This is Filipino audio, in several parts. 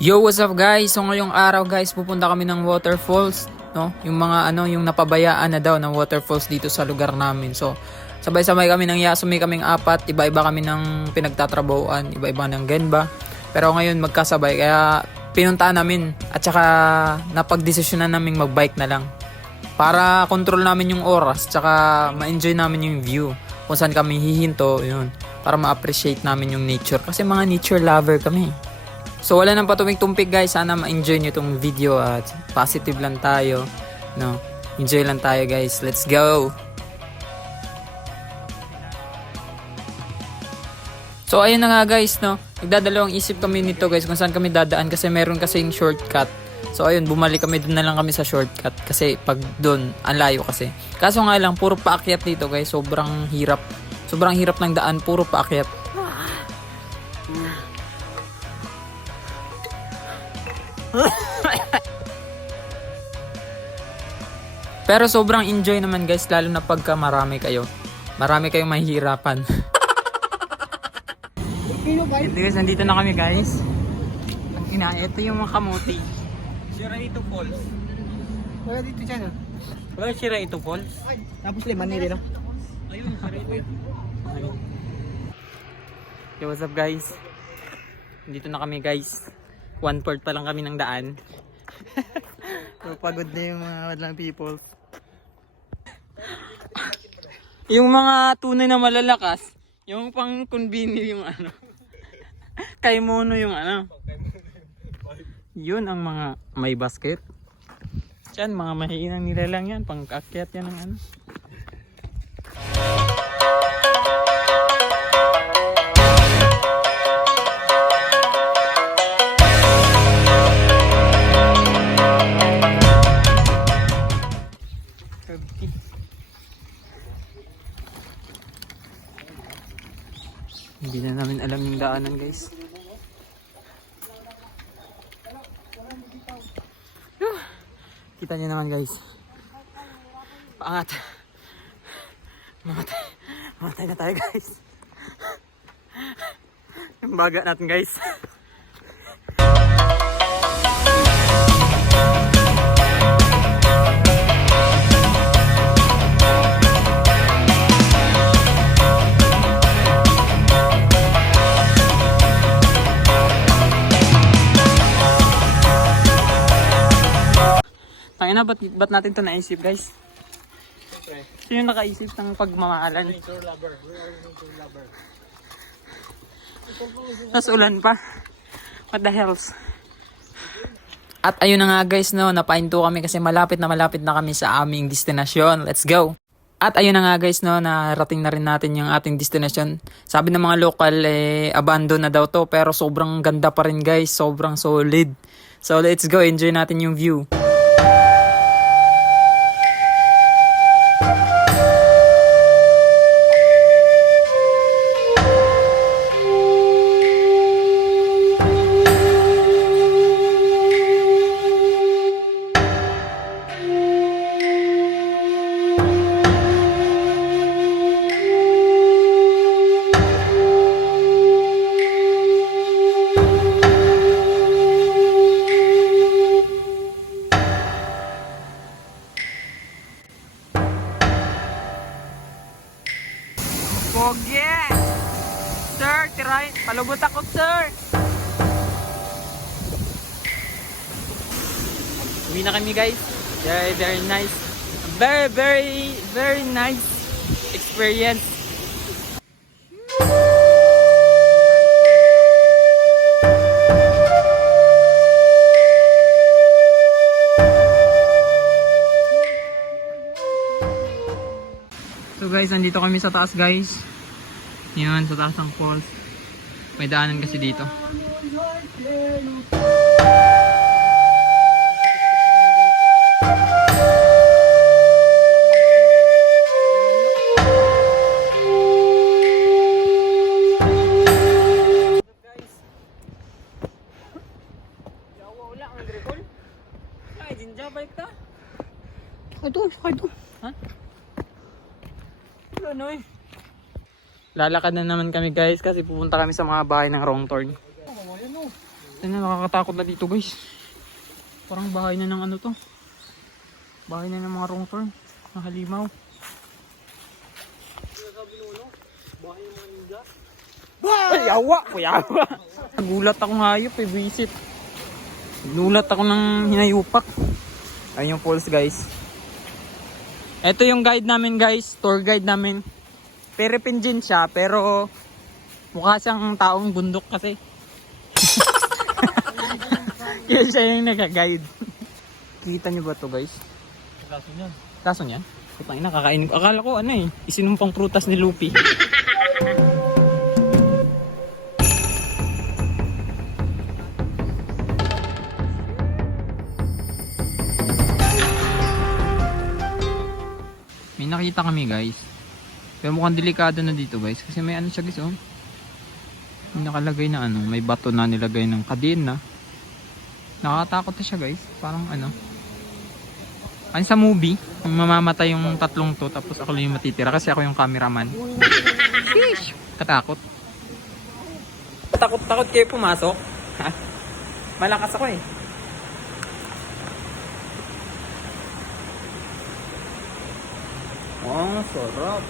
Yo, what's up guys? So ngayong araw guys, pupunta kami ng waterfalls, no? Yung mga yung napabayaan na daw ng waterfalls dito sa lugar namin. So sabay-sabay kami ng Yasumi, kaming apat, iba-iba kami ng pinagtatrabahuan, iba-iba ng Genba. Pero ngayon magkasabay kaya pinuntaan namin at saka napagdesisyonan namin magbike na lang. Para control namin yung oras, tsaka ma-enjoy namin yung view. Kung saan kami hihinto, yun. Para ma-appreciate namin yung nature. Kasi mga nature lover kami. So wala nang patumig-tumpik guys. Sana ma-enjoy nyo itong video at positive lang tayo. No? Enjoy lang tayo guys. Let's go! So ayun na nga guys, no? Nagdadalawang isip kami nito guys kung saan kami dadaan kasi meron kasing shortcut. So ayun, bumalik kami, doon na lang kami sa shortcut kasi pag doon, ang layo kasi. Kaso nga lang, puro paakyat dito guys, sobrang hirap. Sobrang hirap ng daan, puro paakyat. Pero sobrang enjoy naman guys, lalo na pagka marami kayo. Marami kayong mahihirapan. Ito guys, nandito na kami guys. Ito yung mga kamuti. Shiraito Falls. Wala dito dyan, oh. Wala Shiraito Falls. Tapos liman nila, no? Ayun, Shiraito. Yo, what's up guys? Nandito na kami guys. 1/4 pa lang kami ng daan. So, pagod na yung mga madlang people. Yung mga tunay na malalakas, yung pang convenient yung ano. Kaimono yung ano. Yun ang mga may basket. Diyan, mga mahiinang nila lang yan. Pang-akyat yan ng ano. Hindi na namin alam yung daanan guys. Kita nyo naman guys. Paangat. Mamatay na tayo guys. Yung baga natin guys. Tangina, ba't natin ito naisip guys? Okay. Sino nakaisip ng pagmamahalan? Nature lover. We are nature lover. Tapos ulan pa. What the hells? At ayun na nga guys, no, napahinto kami kasi malapit na kami sa aming destinasyon. Let's go! At ayun na nga guys, no, narating na rin natin yung ating destination. Sabi ng mga local, abandon na daw to, pero sobrang ganda pa rin guys, sobrang solid. So let's go, enjoy natin yung view. Pogi! Sir, try. Palubot ako, sir. Uwi na kami, guys. Very, very nice. Very, very, very nice experience. So guys, nandito kami sa taas guys. Yan, sa taas ng falls. May daanan kasi dito. Ito. Ha? Ano eh? Lalakad na naman kami guys kasi pupunta kami sa mga bahay ng Wrong Turn. Tingnan, nakakatakot na dito guys. Parang bahay na ng ano to. Bahay na ng mga wrong turn. Ng halimaw. Ay, yawa! Yawa! Nagulat akong hayop eh, visit. Nagulat ako ng hinayupak. Ayun yung falls guys. Ito yung guide namin guys, tour guide namin. Perepinjin siya pero mukha siyang taong bundok kasi. Kaya siya yung nag-guide. Kita niyo ba to guys? Kaso niyan. Kaso niyan? Putang ina, kakainin ko. Akala ko ano eh, isinumpang prutas ni Lupi. May nakita kami guys. Pero mukhang delikado na dito guys. Kasi may ano siya guys oh. May nakalagay na ano. May bato na nilagay ng kadena. Nakakatakot na siya guys. Parang ano. Ano sa movie. Mamamatay yung tatlong to. Tapos ako lang yung matitira. Kasi ako yung cameraman. Sheesh! Katakot. Takot kayo pumasok. Malakas ako eh. Oh, sarap.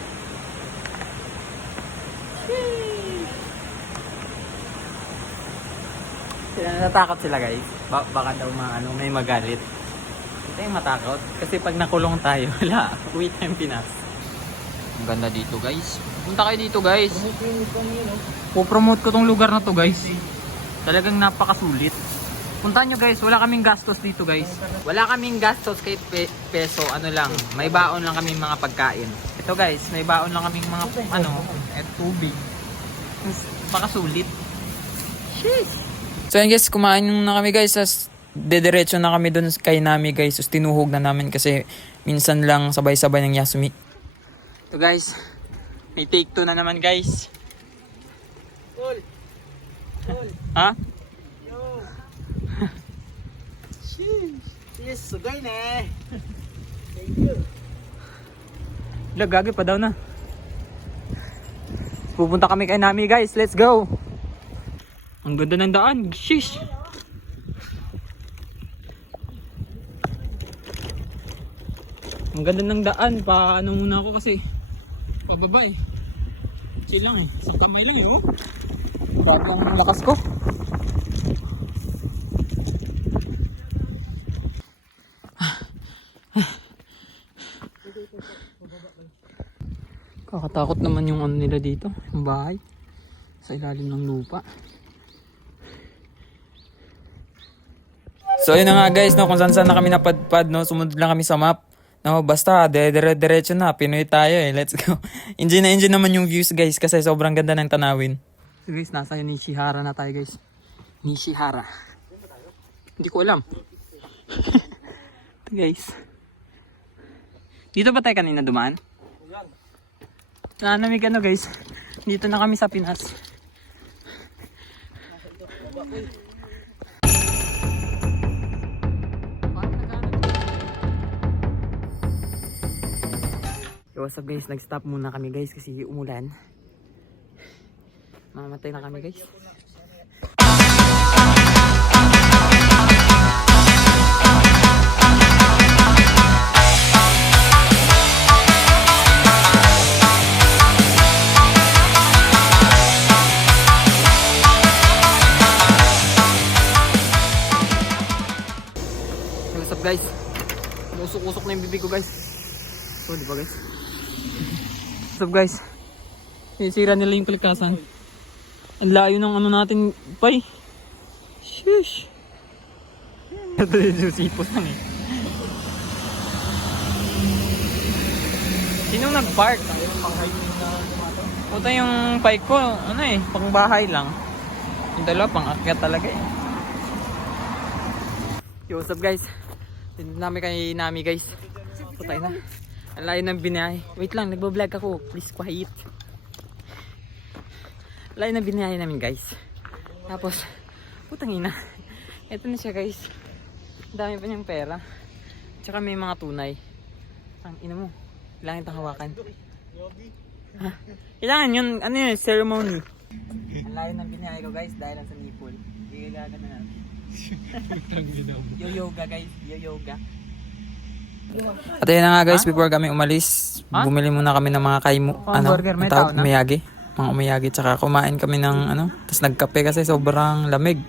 Natakot sila guys. Baka daw may magalit. Hindi tayong matakot. Kasi pag nakulong tayo, wala. Uwi tayong Pinas. Ang ganda dito guys. Punta kayo dito guys. Pupromote ko tong lugar na to guys. Talagang napakasulit. Puntahan nyo guys, wala kaming gastos dito guys. Wala kaming gastos kahit peso, ano lang. May baon lang kaming mga pagkain. Ito guys, may baon lang kaming mga tubig. Pakasulit. Sheesh! So yun guys, kumain na kami guys. Dediretso na kami dun kay Nami guys. So tinuhog na namin kasi minsan lang sabay-sabay ng Yasumi. Ito guys, may take 2 na naman guys. Cool. Ha? Yes, sugay na eh. Thank you. Lagagi pa daw na. Pupunta kami kay Nami guys. Let's go. Ang ganda ng daan. Shish. Ang ganda ng daan. Paano muna ako kasi pababa eh. Chill lang eh. Isang kamay lang eh oh. Grabe ang lakas ko. Kakatakot naman yung ano nila dito, yung bahay sa ilalim ng lupa. So ayun na nga guys, no, kung saan na kami napadpad, no, sumunod lang kami sa map. No, basta diretso na, Pinoy tayo eh. Let's go. Enjoy na enjoy naman yung views guys kasi sobrang ganda ng tanawin. So guys, nasa Nishihara na tayo guys. Nishihara. Hindi ko alam. Ito guys. Dito ba tayo kanina dumaan? Nanamig ano guys, dito na kami sa Pinas. So what's up guys, nag-stop muna kami guys kasi umulan. Mamatay na kami guys. Guys, usok-usok na yung bibig ko guys. So di ba guys? What's up guys? Sira nila yung kalikasan. Ang layo ng ano natin pay. Sheesh. Ito yung sipos lang eh. Sinong nag-park? Puta yung bike ko, ano eh, pang bahay lang. Yung dalawa pang akyat talaga eh. Yo, what's up guys? Dito namin kay Nami guys. Putay na. Ang layo ng binahe. Wait lang, nagbo-vlog ako. Please quiet. Layo ng binahe namin guys. Tapos, putang ina. Ito na siya guys. Dami pa niyang pera. Tsaka may mga tunay. Ang ina mo. Kailangan itang hawakan. Ha? Kailangan yun, ano yun, ceremony. Ang layo ng binahe ko guys dahil lang sa nipple. Sige, gagana na. Yo-yoga guys, yo-yoga. At ayun na nga guys, before kami umalis, bumili muna kami ng mga Hamburger, may tao na? umiyagi. Mga umiyagi, tsaka kumain kami ng tapos nagkape kasi sobrang lamig.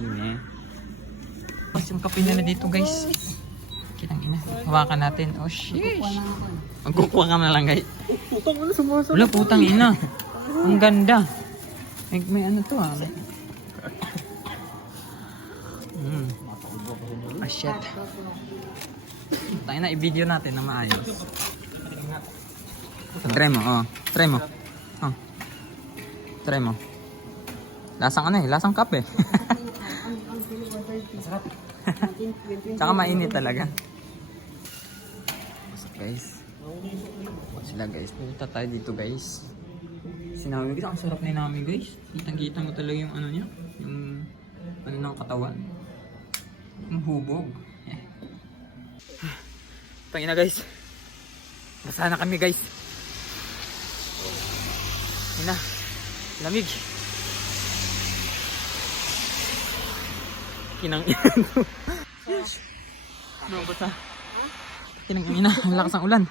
Ine. Tapos yung kape nila dito guys. Kinang ina. Hawakan natin. Oh sheesh. Magkukuha ka na lang guys. Wala putang ina. Ang ganda. May ano to ah. Ah shit. Tayo na i-video natin na maayos. Try mo, oh. Try mo. Oh. Try mo. Lasang lasang kape. Tsaka mainit talaga. So guys. Sila guys. Punta tayo dito guys. Sinabi ko, ang sarap na namin guys. Kitang-kita mo talaga yung niya. Yung ng katawan. Yung hubog. Tangina guys. Basa na kami guys. Ina. Lamig. Kinang ina. No, basta. Kinang ina. Ang lakas ng ulan.